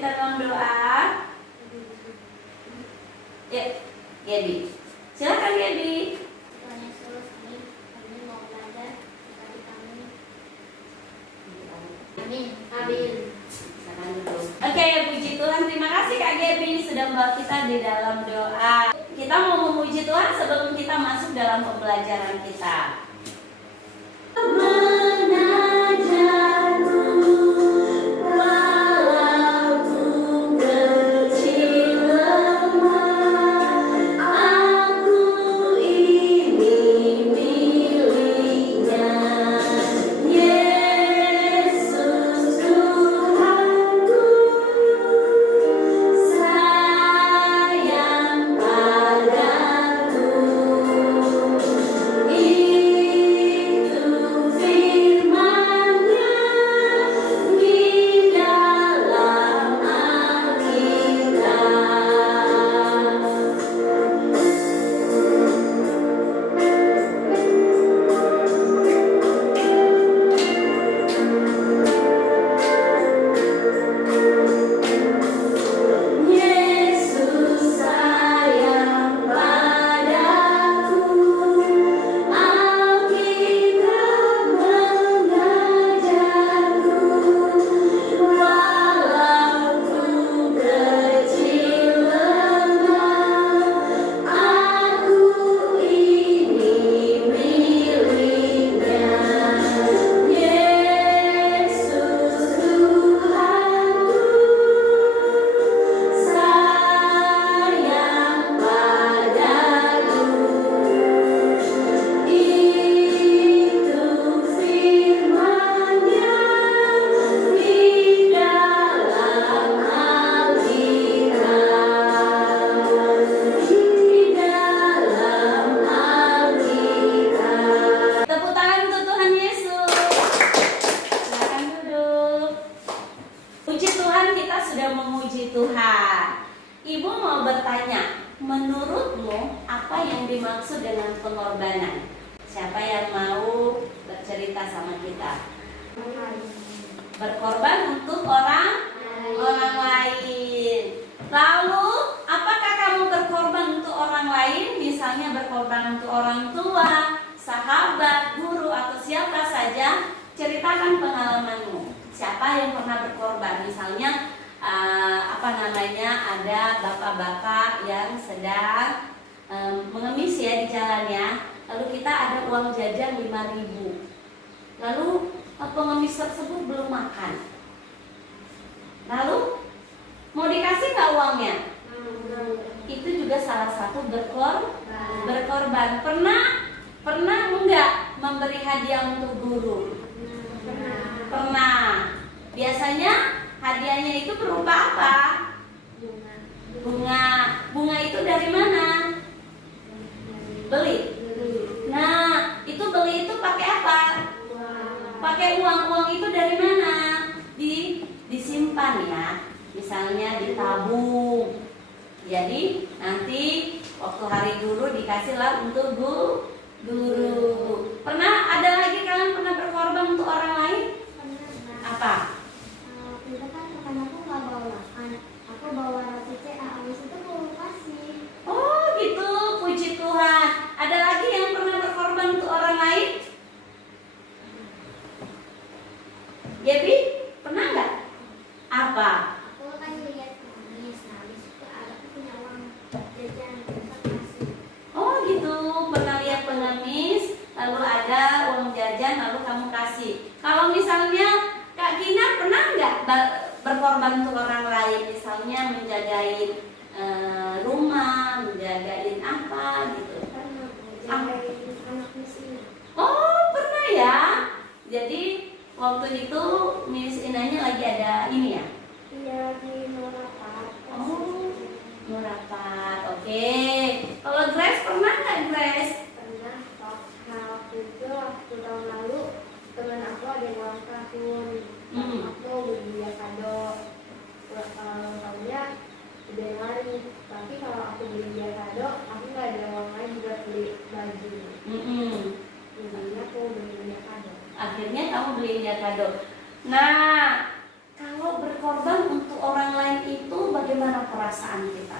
kita dalam doa. Ya, Gaby. Silakan Gaby. Tuhan Yesus, kami mau belajar dari kami. Amin. Amin. Oke, puji Tuhan. Terima kasih Kak Gaby sudah membawa kita di dalam doa. Kita mau memuji Tuhan sebelum kita masuk dalam pembelajaran kita. Menurutmu apa yang dimaksud dengan pengorbanan? Siapa yang mau bercerita sama kita? Berkorban untuk orang lain. Lalu, apakah kamu berkorban untuk orang lain? Misalnya berkorban untuk orang tua, sahabat, guru, atau siapa saja? Ceritakan pengalamanmu. Siapa yang pernah berkorban? Misalnya ada bapak-bapak yang sedang mengemis ya di jalannya, lalu kita ada uang jajan 5.000, lalu pengemis tersebut belum makan, lalu mau dikasih nggak uangnya? Itu juga salah satu berkorban. Pernah enggak memberi hadiah untuk guru? Pernah. Biasanya hadiahnya itu berupa apa? Bunga itu dari mana? Beli. Nah, itu beli itu pakai apa? Pakai uang. Uang itu dari mana? Disimpan ya. Misalnya ditabung. Jadi nanti waktu hari guru dikasihlah untuk guru. Ada lagi kalian pernah berkorban untuk orang lain? Apa? Itu kan rekan aku nggak bawa makan, aku bawa roti habis itu aku kasih. Oh gitu, puji Tuhan. Ada lagi yang pernah berkorban untuk orang lain? Gaby, pernah nggak? Apa? Aku kan lihat pengemis, habis itu aku punya uang jajan, aku kasih. Oh gitu, pernah lihat pengemis, lalu ada uang jajan, lalu kamu kasih. Kalau misalnya Kak Gina pernah nggak berkorban untuk orang lain, misalnya menjagain rumah, menjagain apa gitu? Pernah menjagain anak miskin. Oh pernah ya. Jadi waktu itu Miss Inanya lagi ada ini ya? Iya, di Merapat. Oh, merapat. Oke. Kalau Grace pernah nggak Grace? Pernah, waktu itu waktu tahun lalu teman aku ada yang ulang tahun. Aku beli dia kado. Kalau tahunnya udah lari. Tapi kalau aku beli dia kado, aku nggak ada uang lagi buat beli baju. Jadi aku beli dia kado. Akhirnya kamu beliin dia kado. Nah, kalau berkorban untuk orang lain bagaimana perasaan kita?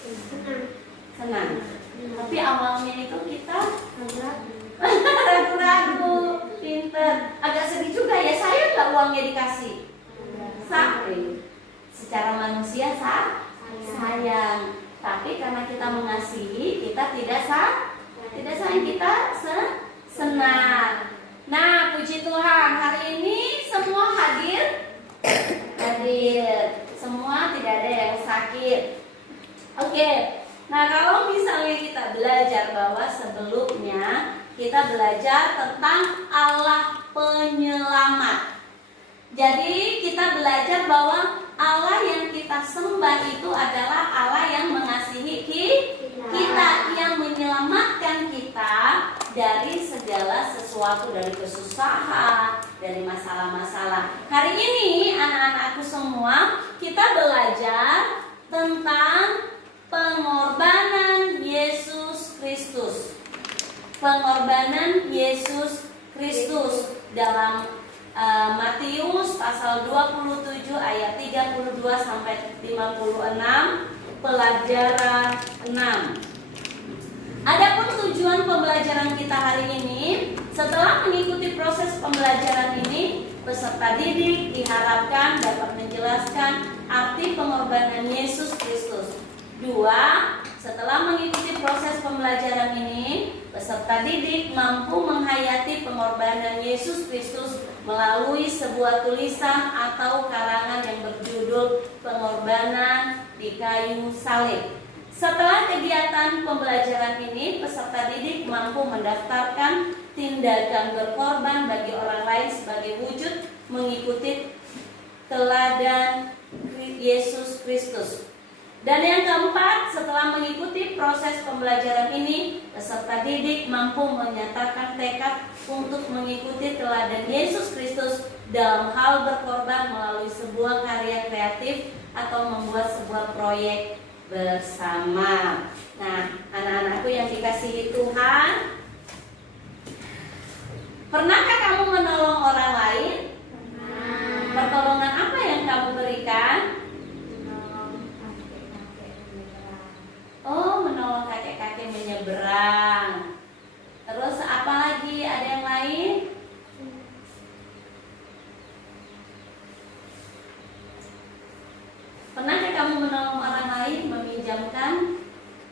Senang. Senang. Tapi awalnya itu kita Ragu. ragu-ragu, pinter, agak sedih juga ya. Sayang nggak uangnya dikasih? Secara manusia sayang. Tapi karena kita mengasihi, kita tidak sayang, kita senang. Nah, puji Tuhan, hari ini semua hadir. Semua, tidak ada yang sakit. Oke. Nah, kalau misalnya kita belajar bahwa sebelumnya kita belajar tentang Allah penyelamat. Jadi kita belajar bahwa Allah yang kita sembah itu adalah Allah yang mengasihi kita, yang menyelamatkan kita dari segala sesuatu, dari kesusahan, dari masalah-masalah. Hari ini anak-anakku semua, kita belajar tentang pengorbanan Yesus Kristus. Pengorbanan Yesus Kristus dalam Matius pasal 27 ayat 32 sampai 56, pelajaran 6. Adapun tujuan pembelajaran kita hari ini, setelah mengikuti proses pembelajaran ini, peserta didik diharapkan dapat menjelaskan arti pengorbanan Yesus Kristus. 2. Setelah mengikuti proses pembelajaran ini, peserta didik mampu menghayati pengorbanan Yesus Kristus melalui sebuah tulisan atau karangan yang berjudul Pengorbanan di Kayu Salib. Setelah kegiatan pembelajaran ini, peserta didik mampu mendaftarkan tindakan berkorban bagi orang lain sebagai wujud mengikuti teladan Yesus Kristus. Dan yang keempat, setelah mengikuti proses pembelajaran ini, peserta didik mampu menyatakan tekad untuk mengikuti teladan Yesus Kristus dalam hal berkorban melalui sebuah karya kreatif atau membuat sebuah proyek bersama. Nah, anak-anakku yang dikasihi Tuhan, pernahkah kamu menolong orang lain? Pertolongan apa yang kamu berikan? Oh, menolong kakek-kakek menyeberang. Terus apa lagi? Ada yang lain? Pernahkah kamu menolong orang lain, meminjamkan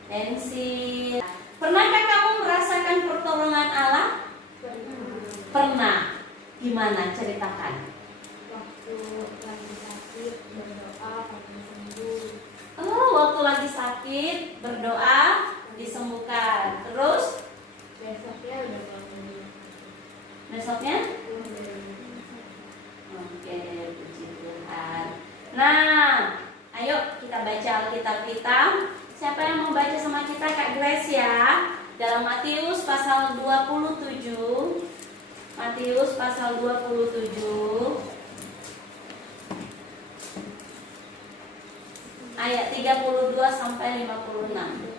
pensil? Pernahkah kamu merasakan pertolongan Allah? Pernah. Gimana? Ceritakan. Waktu lagi sakit berdoa pakai sembuh. Oh, waktu lagi sakit berdoa disembuhkan. Terus Besoknya udah bangun. besoknya? Oke, puji Tuhan. Nah, ayo kita baca Alkitab kita. Siapa yang mau baca sama kita? Kak Grace ya. Dalam Matius pasal 27. Matius pasal 27 ayat 32 sampai 56.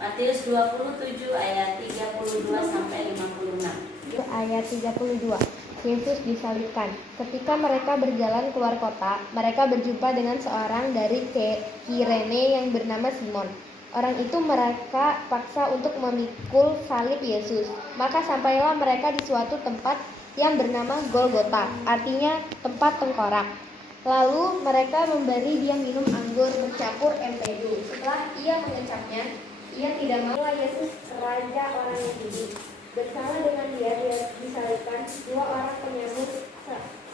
Matius 27 ayat 32 sampai 56. Ayat 32. Yesus disalibkan. Ketika mereka berjalan keluar kota, mereka berjumpa dengan seorang dari Kirene yang bernama Simon. Orang itu mereka paksa untuk memikul salib Yesus. Maka sampailah mereka di suatu tempat yang bernama Golgota, artinya tempat tengkorak. Lalu mereka memberi dia minum anggur bercampur empedu. Setelah ia mengecapnya, ia tidak mau. Yesus, Raja orang Yahudi. Bersama dengan dia disalibkan dua orang penyambut,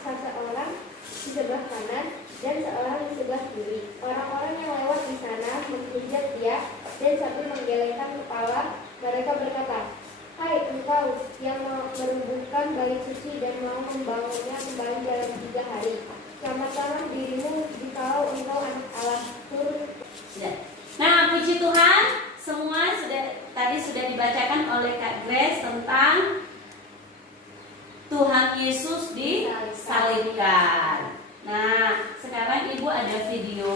seorang di sebelah kanan dan seorang di sebelah kiri. Orang-orang yang lewat di sana menghujat dia dan sambil menggelengkan kepala, mereka berkata, "Hai engkau yang merubuhkan bait suci dan mau membangunnya kembali dalam 3 hari. Selamatkanlah dirimu jikalau engkau anak Allah." Nah, puji Tuhan, semua tadi sudah dibacakan oleh Kak Grace tentang Tuhan Yesus disalibkan. Nah, sekarang Ibu ada video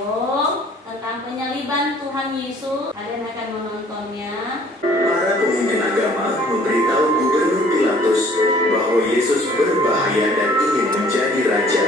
tentang penyaliban Tuhan Yesus. Kalian akan menontonnya. Para pemimpin agama memberitahu Gubernur Pilatus bahwa Yesus berbahaya dan ingin menjadi raja.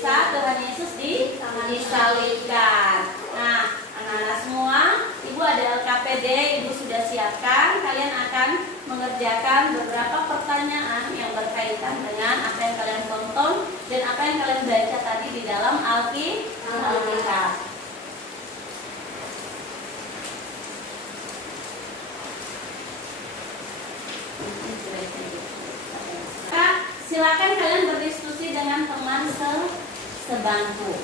bisa Tuhan Yesus disalibkan. Nah, anak-anak semua, Ibu ada LKPD, Ibu sudah siapkan. Kalian akan mengerjakan beberapa pertanyaan yang berkaitan dengan apa yang kalian tonton dan apa yang kalian baca tadi di dalam Alkitab. Silakan kalian berdiskusi dengan teman sebangku.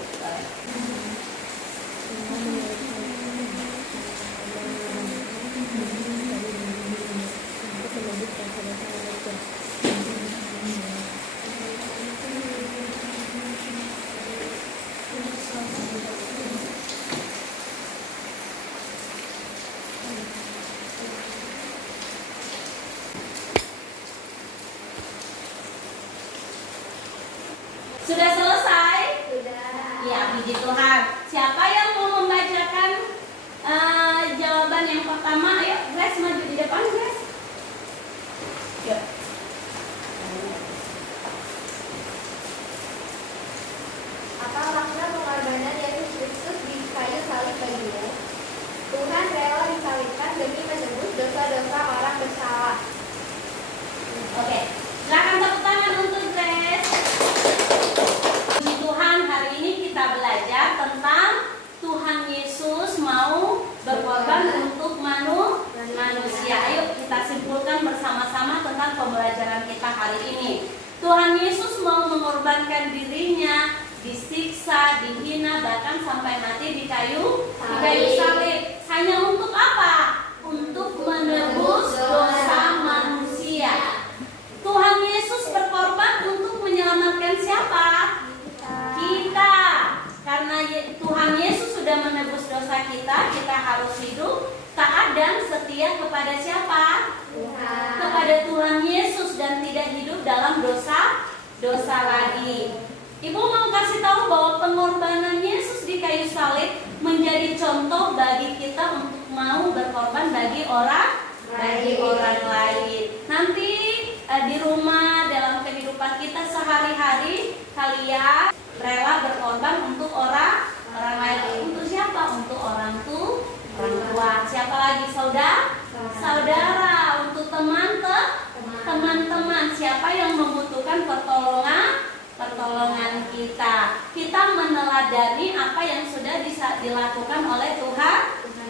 Sudah selesai? Sudah. Ya, puji Tuhan. Siapa yang mau membacakan jawaban yang pertama? Ayo, Grace maju di depan, Grace. Yuk. Apa makna pengorbanan Yesus Kristus di kayu salib bagimu? Tuhan rela disalibkan demi menebus dosa-dosa orang bersalah. Oke, silakan tepuk tangan untuk Grace. Puji Tuhan, hari ini kita belajar tentang Tuhan Yesus mau berkorban untuk manusia. Ayo kita simpulkan bersama-sama tentang pembelajaran kita hari ini. Tuhan Yesus mau mengorbankan dirinya, disiksa, dihina, bahkan sampai mati di kayu salib. Hanya untuk apa? Untuk menebus dosa manusia. Tuhan Yesus berkorban untuk menyelamatkan siapa? Kita. Karena Tuhan Yesus sudah menebus dosa kita, kita harus hidup taat dan setia kepada siapa? Tuhan. Kepada Tuhan Yesus dan tidak hidup dalam dosa lagi. Ibu mau kasih tahu bahwa pengorbanan Yesus di kayu salib menjadi contoh bagi kita untuk mau berkorban bagi orang lain. Nanti di rumah dalam kehidupan kita sehari-hari kalian rela berkorban untuk orang lain. Untuk siapa? Untuk orang tua. Siapa lagi? Saudara. Untuk teman-teman. Siapa yang membutuhkan pertolongan kita. Kita meneladani apa yang sudah dilakukan oleh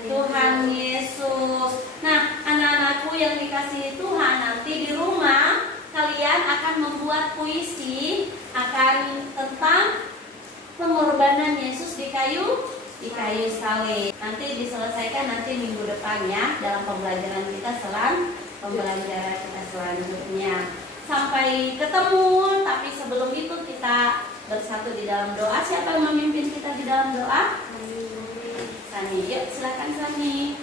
Tuhan Yesus. Nah, anak-anakku yang dikasihi Tuhan, nanti di rumah kalian akan membuat puisi akan tentang pengorbanan Yesus di kayu salib. Nanti diselesaikan nanti minggu depan ya dalam pembelajaran kita selanjutnya. Sampai ketemu, tapi sebelum itu kita bersatu di dalam doa. Siapa yang memimpin kita di dalam doa? Sani, yuk silakan Sani.